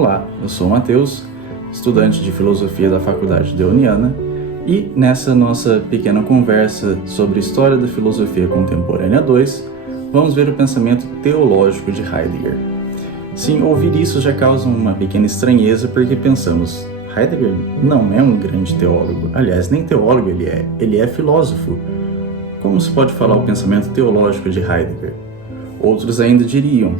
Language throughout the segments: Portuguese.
Olá, eu sou o Matheus, estudante de Filosofia da Faculdade Deoniana, e nessa nossa pequena conversa sobre História da Filosofia Contemporânea 2, vamos ver o pensamento teológico de Heidegger. Sim, ouvir isso já causa uma pequena estranheza porque pensamos, Heidegger não é um grande teólogo, aliás, nem teólogo ele é filósofo. Como se pode falar o pensamento teológico de Heidegger? Outros ainda diriam,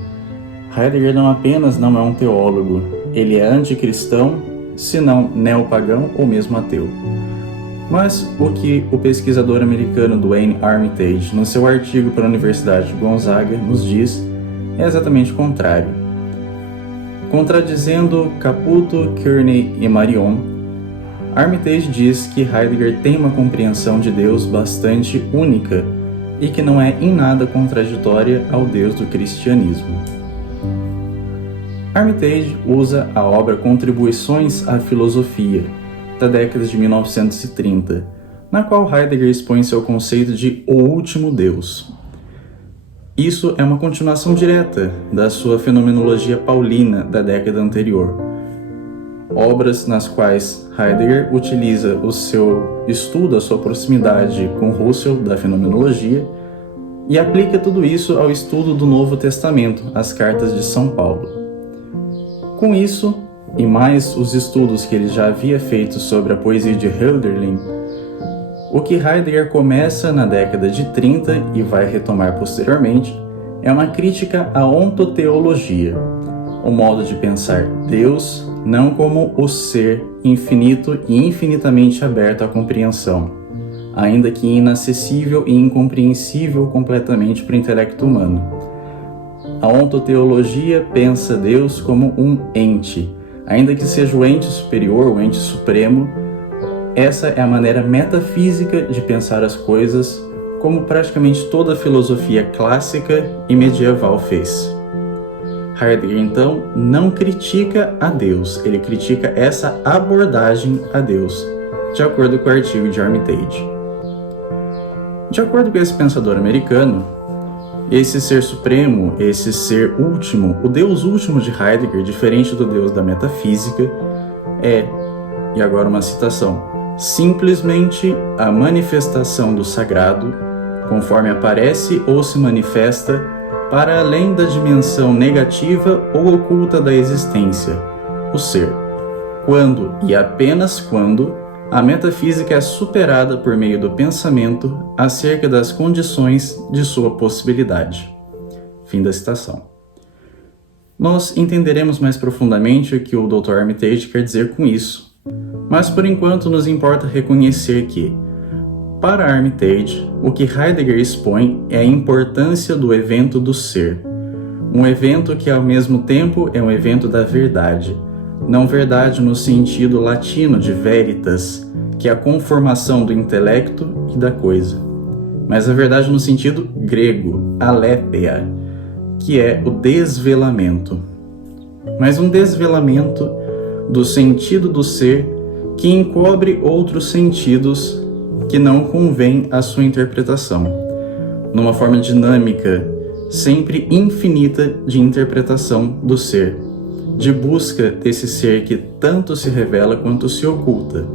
Heidegger não apenas não é um teólogo, ele é anticristão, se não neopagão ou mesmo ateu. Mas o que o pesquisador americano Duane Armitage, no seu artigo para a Universidade de Gonzaga, nos diz é exatamente o contrário. Contradizendo Caputo, Kearney e Marion, Armitage diz que Heidegger tem uma compreensão de Deus bastante única e que não é em nada contraditória ao Deus do cristianismo. Armitage usa a obra Contribuições à Filosofia, da década de 1930, na qual Heidegger expõe seu conceito de o último Deus. Isso é uma continuação direta da sua Fenomenologia Paulina da década anterior, obras nas quais Heidegger utiliza o seu estudo, a sua proximidade com Husserl da Fenomenologia e aplica tudo isso ao estudo do Novo Testamento, as cartas de São Paulo. Com isso, e mais os estudos que ele já havia feito sobre a poesia de Hölderlin, o que Heidegger começa na década de 30 e vai retomar posteriormente é uma crítica à ontoteologia, o modo de pensar Deus não como o ser infinito e infinitamente aberto à compreensão, ainda que inacessível e incompreensível completamente para o intelecto humano. A ontoteologia pensa Deus como um ente, ainda que seja o ente superior, o ente supremo. Essa é a maneira metafísica de pensar as coisas, como praticamente toda a filosofia clássica e medieval fez. Heidegger, então, não critica a Deus, ele critica essa abordagem a Deus, de acordo com o artigo de Armitage. De acordo com esse pensador americano, esse ser supremo, esse ser último, o Deus último de Heidegger, diferente do Deus da metafísica, é, e agora uma citação, simplesmente a manifestação do sagrado, conforme aparece ou se manifesta, para além da dimensão negativa ou oculta da existência, o ser, quando e apenas quando a metafísica é superada por meio do pensamento acerca das condições de sua possibilidade. Fim da citação. Nós entenderemos mais profundamente o que o Dr. Armitage quer dizer com isso, mas por enquanto nos importa reconhecer que, para Armitage, o que Heidegger expõe é a importância do evento do ser, um evento que ao mesmo tempo é um evento da verdade, não verdade no sentido latino de veritas, que é a conformação do intelecto e da coisa, mas a verdade no sentido grego, aletheia, que é o desvelamento. Mas um desvelamento do sentido do ser que encobre outros sentidos que não convém à sua interpretação, numa forma dinâmica, sempre infinita de interpretação do ser, de busca desse ser que tanto se revela quanto se oculta.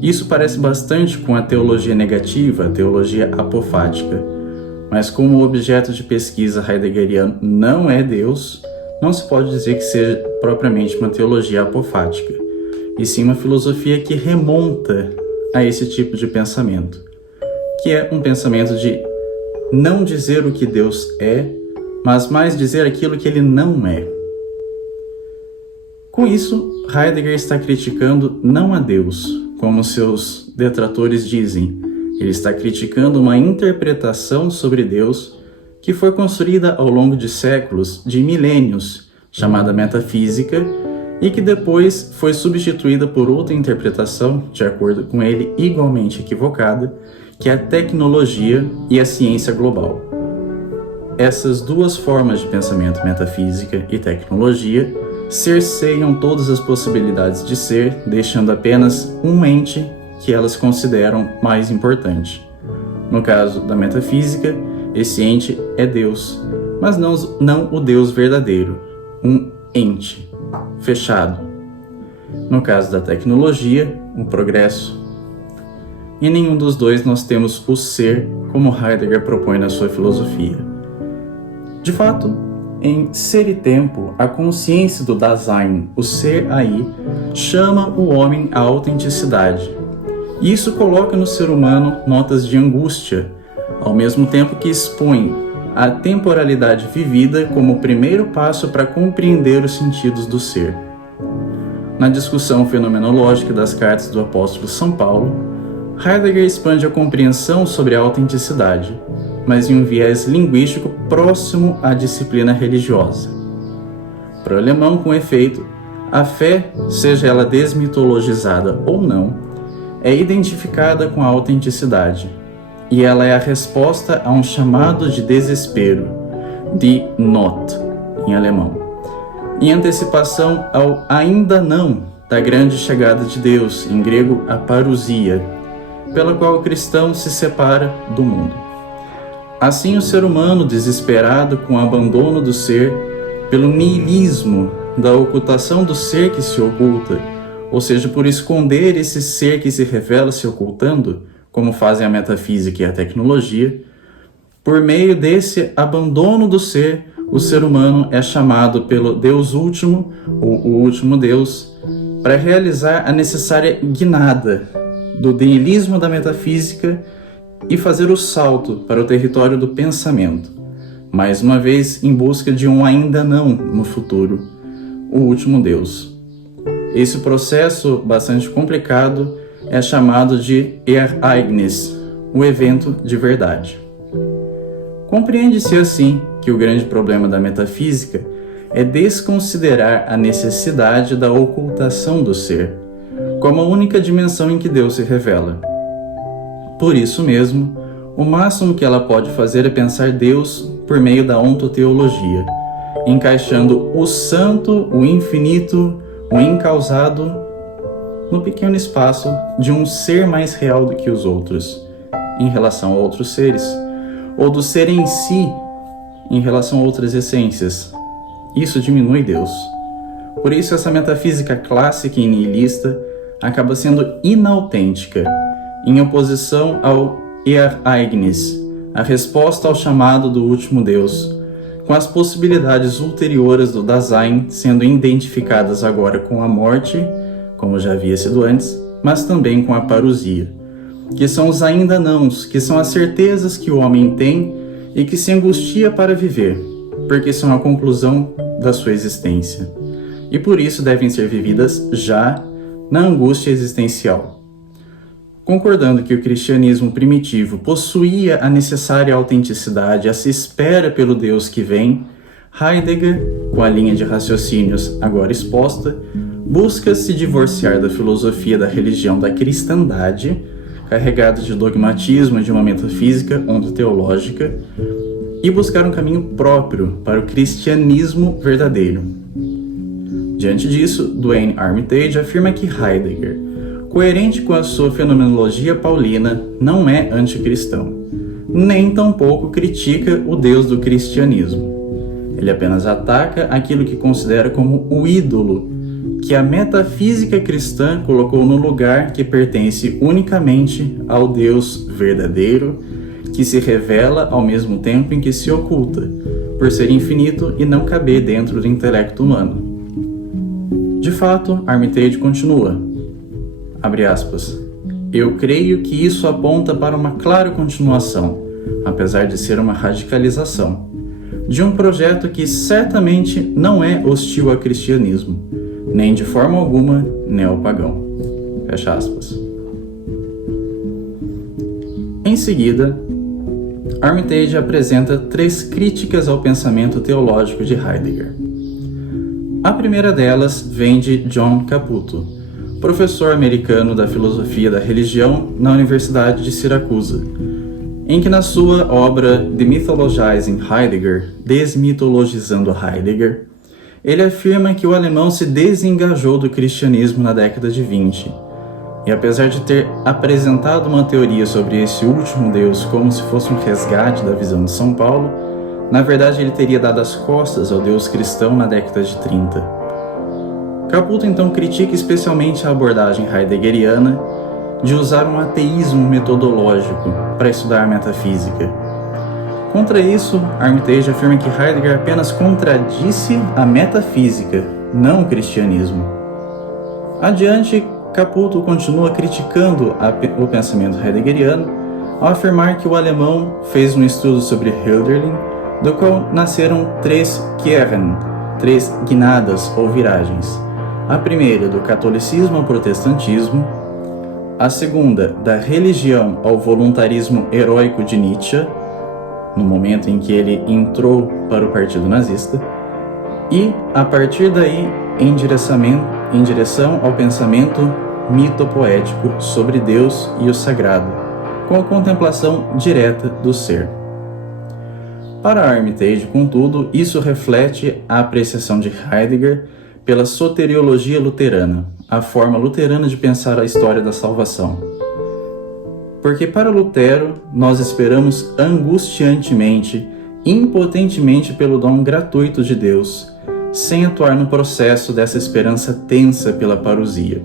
Isso parece bastante com a teologia negativa, a teologia apofática, mas como o objeto de pesquisa heideggeriano não é Deus, não se pode dizer que seja propriamente uma teologia apofática, e sim uma filosofia que remonta a esse tipo de pensamento, que é um pensamento de não dizer o que Deus é, mas mais dizer aquilo que ele não é. Com isso, Heidegger está criticando não a Deus, como seus detratores dizem. Ele está criticando uma interpretação sobre Deus que foi construída ao longo de séculos, de milênios, chamada metafísica, e que depois foi substituída por outra interpretação, de acordo com ele, igualmente equivocada, que é a tecnologia e a ciência global. Essas duas formas de pensamento, metafísica e tecnologia, cerceiam todas as possibilidades de ser, deixando apenas um ente que elas consideram mais importante. No caso da metafísica, esse ente é Deus, mas não o Deus verdadeiro, um ente. fechado. No caso da tecnologia, o progresso. Em nenhum dos dois nós temos o ser, como Heidegger propõe na sua filosofia. De fato, em Ser e Tempo, a consciência do Dasein, o ser aí, chama o homem à autenticidade. E isso coloca no ser humano notas de angústia, ao mesmo tempo que expõe a temporalidade vivida como o primeiro passo para compreender os sentidos do ser. Na discussão fenomenológica das cartas do apóstolo São Paulo, Heidegger expande a compreensão sobre a autenticidade, mas em um viés linguístico próximo à disciplina religiosa. Para o alemão, com efeito, a fé, seja ela desmitologizada ou não, é identificada com a autenticidade, e ela é a resposta a um chamado de desespero, die Not, em alemão, em antecipação ao ainda não da grande chegada de Deus, em grego a parousia, pela qual o cristão se separa do mundo. Assim, o ser humano, desesperado com o abandono do ser, pelo niilismo da ocultação do ser que se oculta, ou seja, por esconder esse ser que se revela se ocultando, como fazem a metafísica e a tecnologia, por meio desse abandono do ser, o ser humano é chamado pelo Deus último, ou o último Deus, para realizar a necessária guinada do niilismo da metafísica e fazer o salto para o território do pensamento, mais uma vez em busca de um ainda não no futuro, o último Deus. Esse processo bastante complicado é chamado de Ereignis, o evento de verdade. Compreende-se assim que o grande problema da metafísica é desconsiderar a necessidade da ocultação do ser, como a única dimensão em que Deus se revela. Por isso mesmo, o máximo que ela pode fazer é pensar Deus por meio da ontoteologia, encaixando o santo, o infinito, o incausado no pequeno espaço de um ser mais real do que os outros, em relação a outros seres, ou do ser em si em relação a outras essências. Isso diminui Deus. Por isso essa metafísica clássica e nihilista acaba sendo inautêntica, em oposição ao Ereignis, a resposta ao chamado do último Deus, com as possibilidades ulteriores do Dasein sendo identificadas agora com a morte, como já havia sido antes, mas também com a parousia, que são os ainda nãos, que são as certezas que o homem tem e que se angustia para viver, porque são a conclusão da sua existência, e por isso devem ser vividas já na angústia existencial. Concordando que o cristianismo primitivo possuía a necessária autenticidade, a se espera pelo Deus que vem, Heidegger, com a linha de raciocínios agora exposta, busca se divorciar da filosofia da religião da cristandade, carregada de dogmatismo e de uma metafísica ontoteológica, e buscar um caminho próprio para o cristianismo verdadeiro. Diante disso, Duane Armitage afirma que Heidegger, coerente com a sua fenomenologia paulina, não é anticristão, nem tampouco critica o Deus do cristianismo. Ele apenas ataca aquilo que considera como o ídolo que a metafísica cristã colocou no lugar que pertence unicamente ao Deus verdadeiro, que se revela ao mesmo tempo em que se oculta, por ser infinito e não caber dentro do intelecto humano. De fato, Armitage continua, abre aspas, eu creio que isso aponta para uma clara continuação, apesar de ser uma radicalização, de um projeto que certamente não é hostil ao cristianismo, nem de forma alguma neopagão. Fecha aspas. Em seguida, Armitage apresenta 3 críticas ao pensamento teológico de Heidegger. A primeira delas vem de John Caputo, professor americano da filosofia da religião na Universidade de Siracusa, em que na sua obra Demythologizing Heidegger, Desmitologizando Heidegger, ele afirma que o alemão se desengajou do cristianismo na década de 20, e apesar de ter apresentado uma teoria sobre esse último Deus como se fosse um resgate da visão de São Paulo, na verdade ele teria dado as costas ao Deus cristão na década de 30. Caputo então critica especialmente a abordagem heideggeriana de usar um ateísmo metodológico para estudar a metafísica. Contra isso, Armitage afirma que Heidegger apenas contradisse a metafísica, não o cristianismo. Adiante, Caputo continua criticando o pensamento heideggeriano ao afirmar que o alemão fez um estudo sobre Hölderlin, do qual nasceram 3 Kehren, 3 guinadas ou viragens. A primeira do catolicismo ao protestantismo, a segunda da religião ao voluntarismo heróico de Nietzsche, no momento em que ele entrou para o partido nazista, e, a partir daí, em direção ao pensamento mitopoético sobre Deus e o sagrado, com a contemplação direta do ser. Para Armitage, contudo, isso reflete a apreciação de Heidegger pela soteriologia luterana, a forma luterana de pensar a história da salvação. Porque para Lutero, nós esperamos angustiantemente, impotentemente pelo dom gratuito de Deus, sem atuar no processo dessa esperança tensa pela parousia.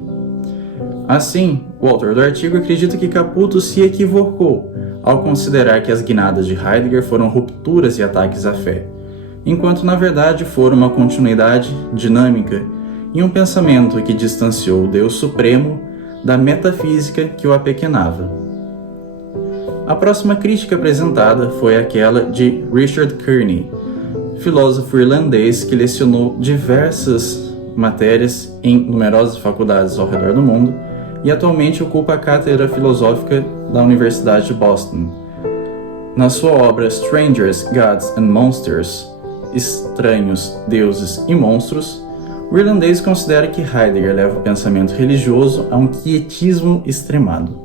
Assim, o autor do artigo acredita que Caputo se equivocou ao considerar que as guinadas de Heidegger foram rupturas e ataques à fé, enquanto na verdade foram uma continuidade dinâmica em um pensamento que distanciou o Deus Supremo da metafísica que o apequenava. A próxima crítica apresentada foi aquela de Richard Kearney, filósofo irlandês que lecionou diversas matérias em numerosas faculdades ao redor do mundo e atualmente ocupa a cátedra filosófica da Universidade de Boston. Na sua obra Strangers, Gods and Monsters, Estranhos, Deuses e Monstros, o irlandês considera que Heidegger leva o pensamento religioso a um quietismo extremado,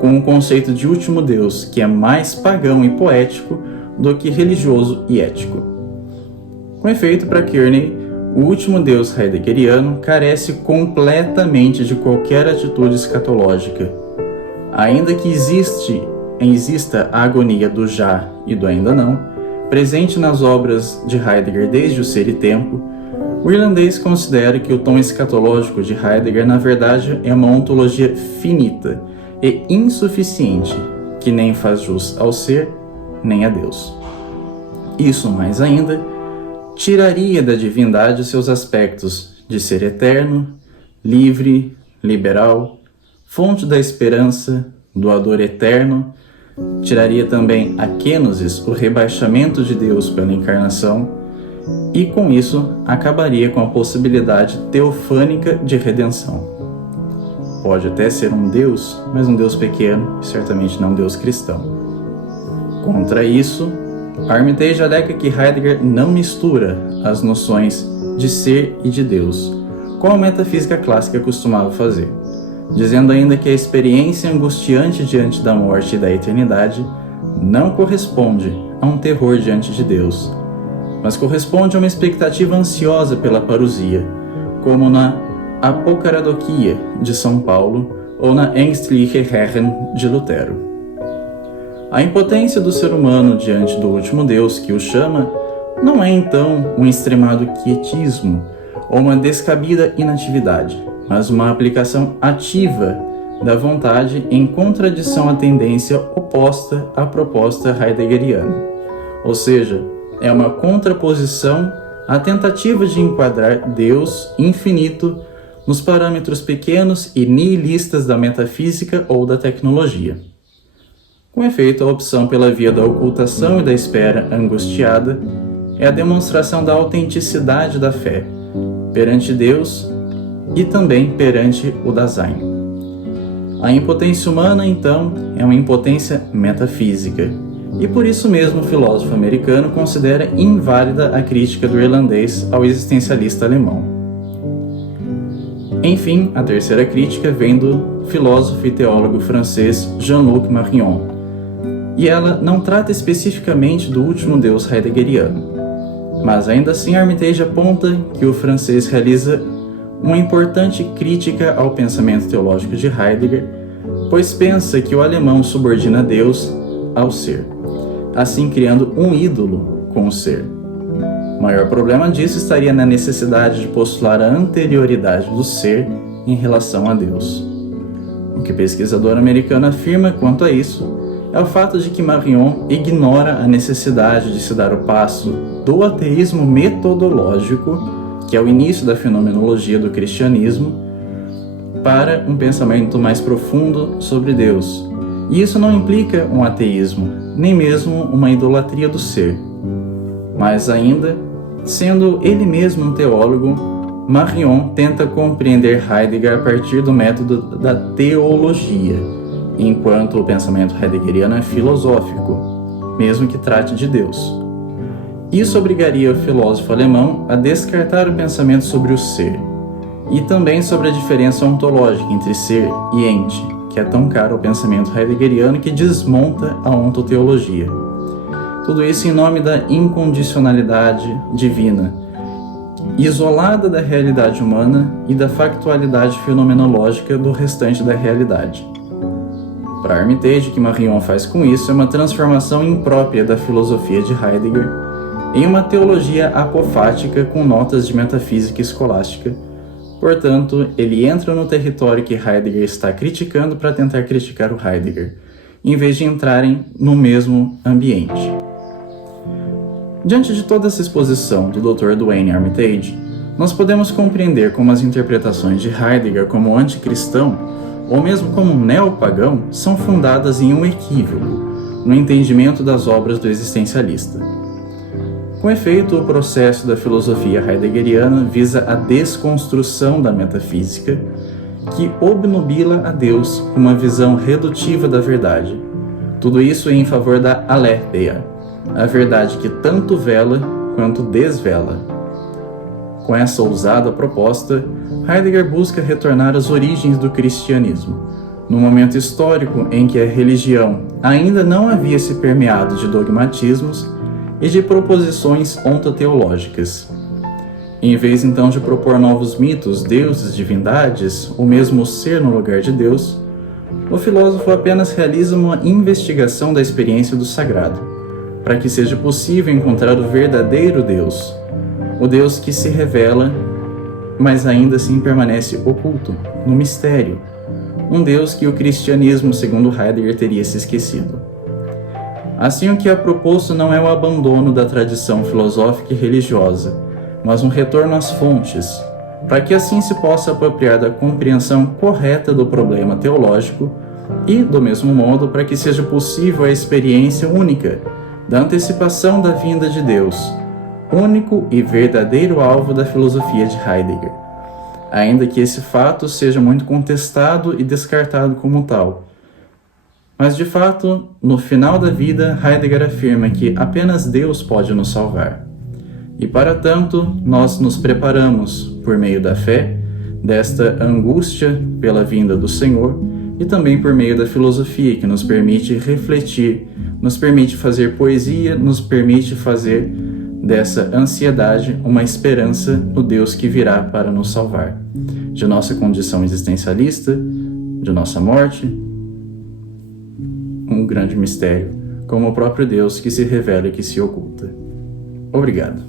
com o conceito de último Deus que é mais pagão e poético do que religioso e ético. Com efeito, para Kearney, o último Deus heideggeriano carece completamente de qualquer atitude escatológica. Ainda que exista a agonia do já e do ainda não, presente nas obras de Heidegger desde o Ser e Tempo, o irlandês considera que o tom escatológico de Heidegger, na verdade, é uma ontologia finita e insuficiente, que nem faz jus ao ser, nem a Deus. Isso, mais ainda, tiraria da divindade seus aspectos de ser eterno, livre, liberal, fonte da esperança, doador eterno, tiraria também a kenosis, o rebaixamento de Deus pela encarnação, e com isso acabaria com a possibilidade teofânica de redenção. Pode até ser um Deus, mas um Deus pequeno e certamente não um Deus cristão. Contra isso, Armitage alega que Heidegger não mistura as noções de ser e de Deus, como a metafísica clássica costumava fazer, dizendo ainda que a experiência angustiante diante da morte e da eternidade não corresponde a um terror diante de Deus, mas corresponde a uma expectativa ansiosa pela parousia, como na Apocaradoquia de São Paulo ou na Ängstliche Herren de Lutero. A impotência do ser humano diante do último Deus que o chama não é então um extremado quietismo ou uma descabida inatividade, mas uma aplicação ativa da vontade em contradição à tendência oposta à proposta heideggeriana. Ou seja, é uma contraposição à tentativa de enquadrar Deus infinito nos parâmetros pequenos e nihilistas da metafísica ou da tecnologia. Com efeito, a opção pela via da ocultação e da espera angustiada é a demonstração da autenticidade da fé perante Deus e também perante o Dasein. A impotência humana, então, é uma impotência metafísica, e por isso mesmo o filósofo americano considera inválida a crítica do irlandês ao existencialista alemão. Enfim, a terceira crítica vem do filósofo e teólogo francês Jean-Luc Marion, e ela não trata especificamente do último Deus heideggeriano, mas ainda assim Armitage aponta que o francês realiza uma importante crítica ao pensamento teológico de Heidegger, pois pensa que o alemão subordina Deus ao ser, assim criando um ídolo com o ser. O maior problema disso estaria na necessidade de postular a anterioridade do ser em relação a Deus. O que o pesquisador americano afirma quanto a isso é o fato de que Marion ignora a necessidade de se dar o passo do ateísmo metodológico, que é o início da fenomenologia do cristianismo, para um pensamento mais profundo sobre Deus. E isso não implica um ateísmo, nem mesmo uma idolatria do ser. Mais ainda, sendo ele mesmo um teólogo, Marion tenta compreender Heidegger a partir do método da teologia, enquanto o pensamento heideggeriano é filosófico, mesmo que trate de Deus. Isso obrigaria o filósofo alemão a descartar o pensamento sobre o ser, e também sobre a diferença ontológica entre ser e ente, que é tão caro ao pensamento heideggeriano que desmonta a ontoteologia. Tudo isso em nome da incondicionalidade divina, isolada da realidade humana e da factualidade fenomenológica do restante da realidade. Para Armitage, o que Marion faz com isso é uma transformação imprópria da filosofia de Heidegger em uma teologia apofática com notas de metafísica escolástica. Portanto, ele entra no território que Heidegger está criticando para tentar criticar o Heidegger, em vez de entrarem no mesmo ambiente. Diante de toda essa exposição do Dr. Duane Armitage, nós podemos compreender como as interpretações de Heidegger como anticristão, ou mesmo como neopagão, são fundadas em um equívoco, no entendimento das obras do existencialista. Com efeito, o processo da filosofia heideggeriana visa a desconstrução da metafísica, que obnubila a Deus com uma visão redutiva da verdade. Tudo isso em favor da aletheia, a verdade que tanto vela quanto desvela. Com essa ousada proposta, Heidegger busca retornar às origens do cristianismo, num momento histórico em que a religião ainda não havia se permeado de dogmatismos e de proposições ontoteológicas. Em vez então de propor novos mitos, deuses, divindades, ou mesmo o ser no lugar de Deus, o filósofo apenas realiza uma investigação da experiência do sagrado, para que seja possível encontrar o verdadeiro Deus, o Deus que se revela, mas ainda assim permanece oculto, no mistério, um Deus que o cristianismo, segundo Heidegger, teria se esquecido. Assim, o que é proposto não é o abandono da tradição filosófica e religiosa, mas um retorno às fontes, para que assim se possa apropriar da compreensão correta do problema teológico e, do mesmo modo, para que seja possível a experiência única da antecipação da vinda de Deus, único e verdadeiro alvo da filosofia de Heidegger, ainda que esse fato seja muito contestado e descartado como tal. Mas, de fato, no final da vida, Heidegger afirma que apenas Deus pode nos salvar. E, para tanto, nós nos preparamos, por meio da fé, desta angústia pela vinda do Senhor, e também por meio da filosofia, que nos permite refletir, nos permite fazer poesia, nos permite fazer dessa ansiedade uma esperança no Deus que virá para nos salvar, de nossa condição existencialista, de nossa morte, um grande mistério, como o próprio Deus que se revela e que se oculta. Obrigado.